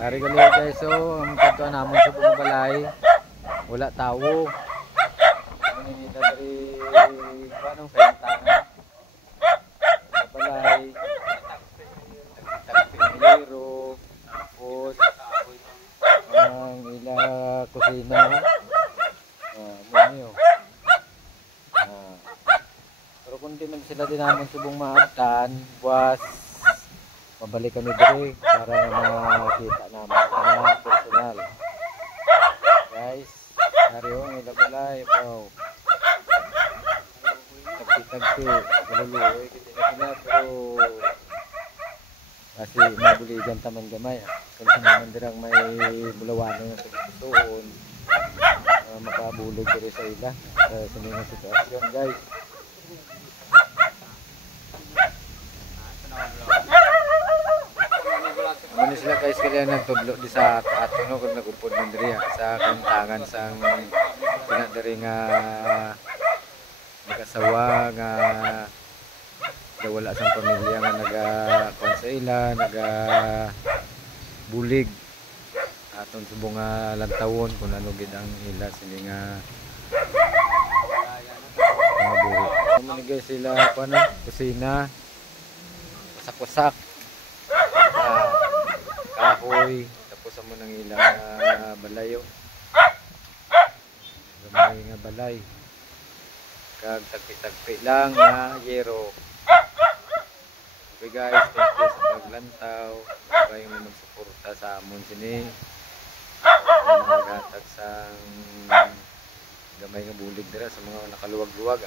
Ari gali guys, so ang kantuan namon sa buong balay. Wala tawo. Maninita dari anong kaintangan. Sa balay. Tagpilero. Tapos ang ila kusina. Menu. Pero kung di man sila din namon subong maabtan, buwas mabalik kami diri para na makita namin na personal. Guys, nariyo ang ilabalay po. Tagpi-tagpi, maluluoy kasi na sila pero kasi mabuligan taman gamay. Kung naman dirang may bulawanan ng pagsusuon, makabulog diri sa ila sa mga sitwasyon guys. Ano sila guys kaya nagtudlo di sa ato no kung nagupod man diri sa kantangan sang pinadiri nga nagasawa nga wala sang pamilya nga naga sa ila naga bulig aton subong nga lantawon kung ano gid ang ila sini nga buhi. Ano guys sila kuno kusina wasak-wasak kahoy tapos amo nang ilang balayo gamay nga balay kag tagpi-tagpi lang nga yero. Okay guys, thank you sa paglantaw kayo nga magsuporta sa amon sini naghatag sang gamay nga bulig dira sa mga nakaluwag-luwag